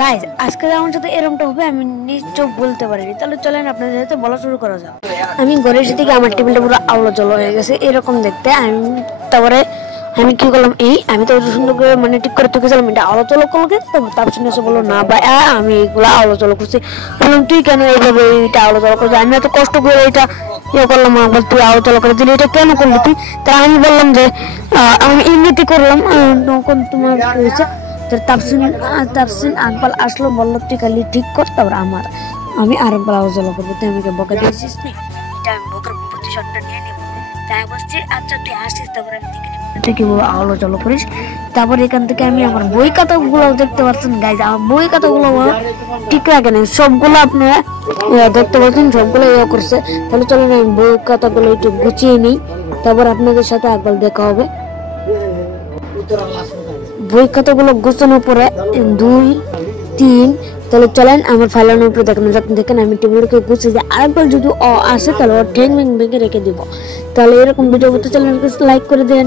Guys আজকে আমার সাথে এরকমটা হবে আমি নিশ্চয় বলতে পারিনি। তাহলে চলেন আপনাদের সাথে বলা শুরু করা যাক। আমি ঘরের থেকে আমার টেবিলটা পুরো আলো জল হয়ে গেছে এরকম দেখতে। তারপরে আমি কি করলাম, আমি তো সুন্দর করে মানে ঠিক করে তুকেছিলাম এটা আলো চলো করলে। তারপর শুনে এসে বললো না ভাই আমি এগুলো আলো চলো করছি। বললাম তুই কেন এইভাবে এটা আলো চলো করছিস? আমি এত কষ্ট করে এটা করলাম, আমার তুই আলো চলো করে দিলি, এটা কেন করলি তুই? তা আমি বললাম যে আমি এমনিতে করলাম। তখন তোমার হয়েছে তাফসিন আকবাল আসলো, বললো তুই খালি ঠিক কর, তারপর আমি আরেকবার আলোচনা করবো। তুই আমাকে বকা দিয়েছিস নি, এটা আমি বকার প্রতিশোধটা নিয়ে নেবো। তাই বলছি আচ্ছা তুই আসিস, তারপর আমি দেখে নেবো তুই কিভাবে আলোচনা করিস। তারপর এখান থেকে আমি আমার বই খাতাগুলো দেখতে পাচ্ছেন গাইজ, আমার বই খাতাগুলো ঠিক রাখে না, সবগুলো আপনারা দেখতে পাচ্ছেন সবগুলো করছে। তাহলে চলেন আমি বই খাতাগুলো একটু গুছিয়ে নিই, তারপর আপনাদের সাথে একবার দেখা হবে। বই খাতাগুলো গোছানোর পরে 2 3 তাহলে চলেন আমার ফাইলের উপরে দেখেন, যখন দেখেন আমি টেবিলকে গুছিয়ে দিই। আরেকবার যদি আসে তাহলে ঠ্যাং ভেঙে রেখে দিব। তাহলে এরকম ভিডিও করতে চলেন লাইক করে দেন।